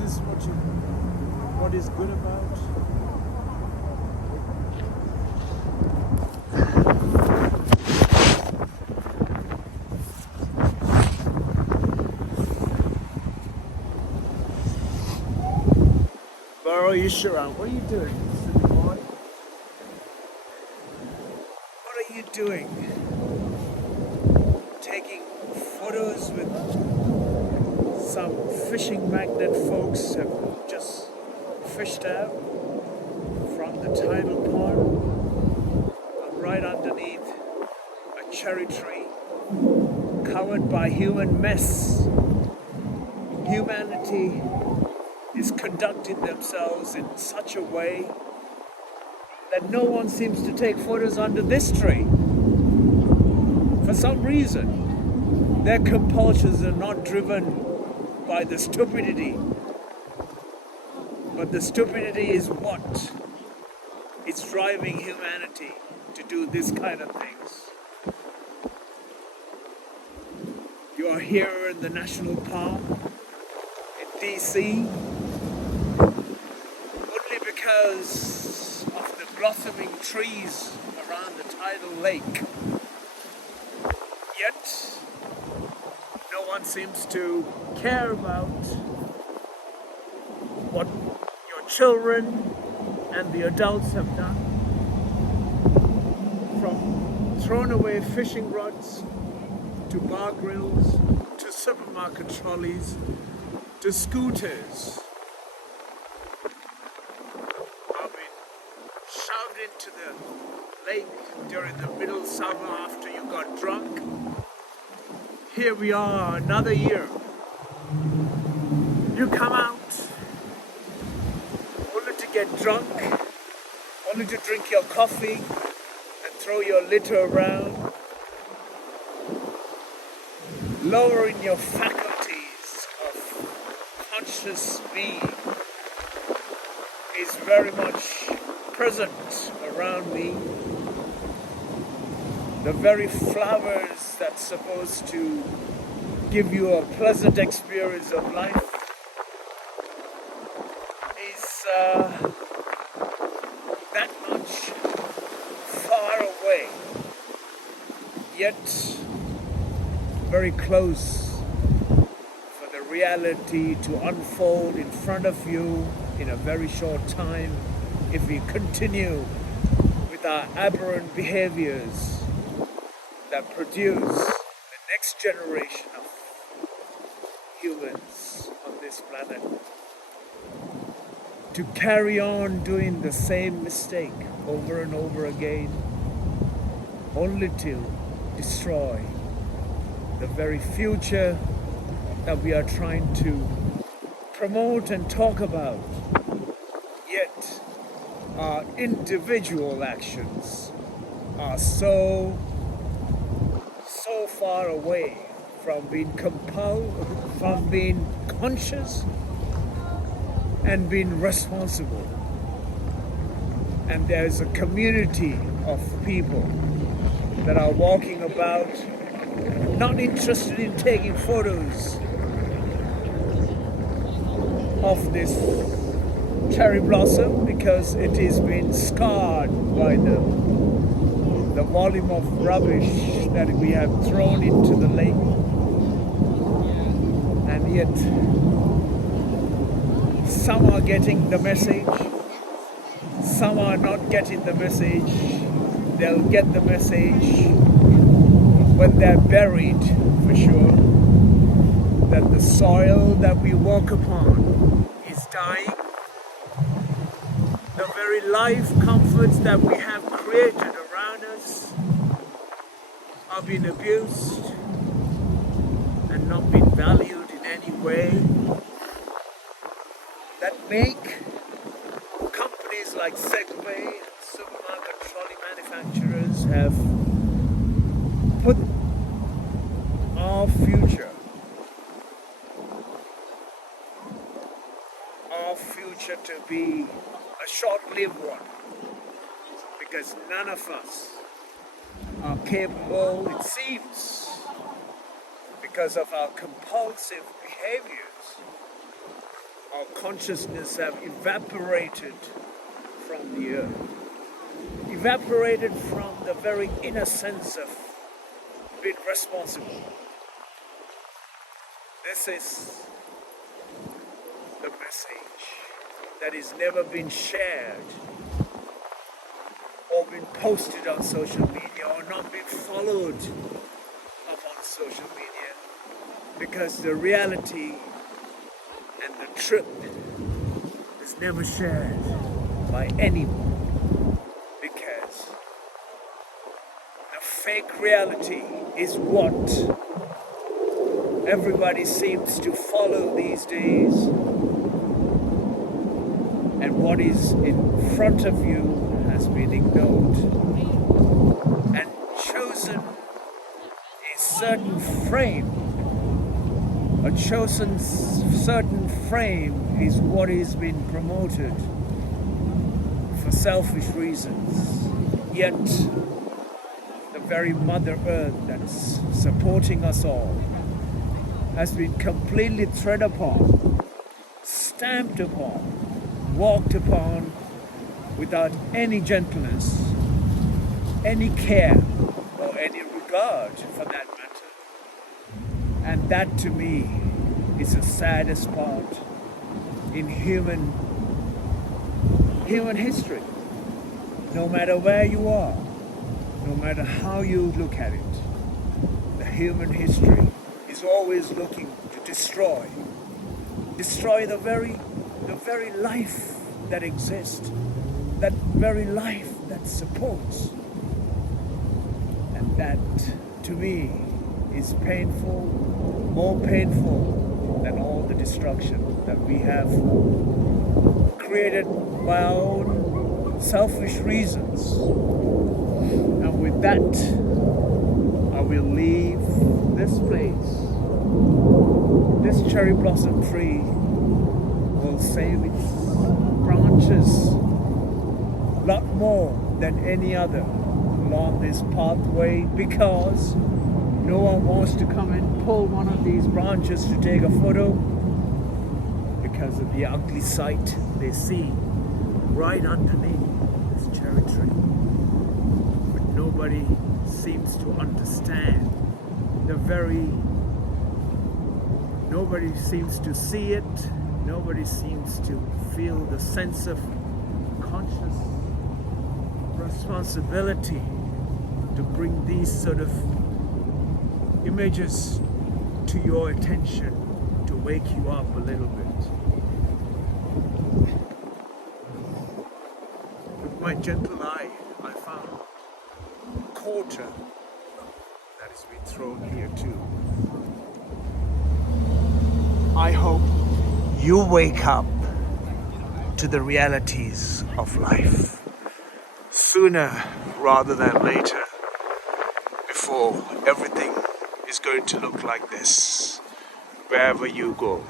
this what is good about? Borrow you around. What are you doing, silly boy? What are you doing? Taking photos with some fishing magnet folks have just fished out from the tidal pond. I'm right underneath a cherry tree covered by human mess. Humanity is conducting themselves in such a way that no one seems to take photos under this tree. For some reason, their compulsions are not driven by the stupidity, but the stupidity is what is driving humanity to do this kind of things. You are here in the national park in DC only because of the blossoming trees around the tidal lake. Yet, no one seems to care about what your children and the adults have done. From thrown away fishing rods, to bar grills, to supermarket trolleys, to scooters. I've been shoved into the lake during the middle summer after you got drunk. Here we are, another year. You come out only to get drunk, only to drink your coffee and throw your litter around, lowering your faculties of conscious being is very much present around me. The very flowers that's supposed to give you a pleasant experience of life is that much far away, yet very close for the reality to unfold in front of you in a very short time if we continue with our aberrant behaviors that produce the next generation of humans on this planet to carry on doing the same mistake over and over again, only to destroy the very future that we are trying to promote and talk about. Yet our individual actions are so far away from being compelled, from being conscious and being responsible. And there's a community of people that are walking about, not interested in taking photos of this cherry blossom because it has been scarred by the volume of rubbish that we have thrown into the lake. And yet, some are getting the message, some are not getting the message. They'll get the message when they're buried, for sure, that the soil that we walk upon is dying. The very life comforts that we have created around us are being abused and not being valued in any way. That make companies like Segway and supermarket trolley manufacturers have put our future to be a short-lived one, because none of us are capable, it seems, because of our compulsive behaviors, our consciousness have evaporated from the earth, evaporated from the very inner sense of being responsible. This is the message that is never been shared or been posted on social media or not been followed up on social media, because the reality and the truth is never shared by anyone, because the fake reality is what everybody seems to follow these days, and what is in front of you has been ignored and chosen a certain frame. A chosen certain frame is what is being promoted for selfish reasons. Yet the very Mother Earth that's supporting us all has been completely tread upon, stamped upon, walked upon without any gentleness, any care, or any regard for that matter. And that to me is the saddest part in human history. No matter where you are, no matter how you look at it, the human history is always looking to destroy the very life that exists, that very life that supports. And that to me is painful, more painful than all the destruction that we have created by our own selfish reasons. And with that, I will leave this place. This cherry blossom tree will save its branches a lot more than any other along this pathway, because no one wants to come and pull one of these branches to take a photo because of the ugly sight they see right underneath this cherry tree. But nobody seems to understand nobody seems to see it, nobody seems to feel the sense of conscious responsibility to bring these sort of images to your attention, to wake you up a little bit. With my gentle eye, I found a quarter that has been thrown here too. I hope you wake up to the realities of life sooner rather than later, before everything is going to look like this wherever you go.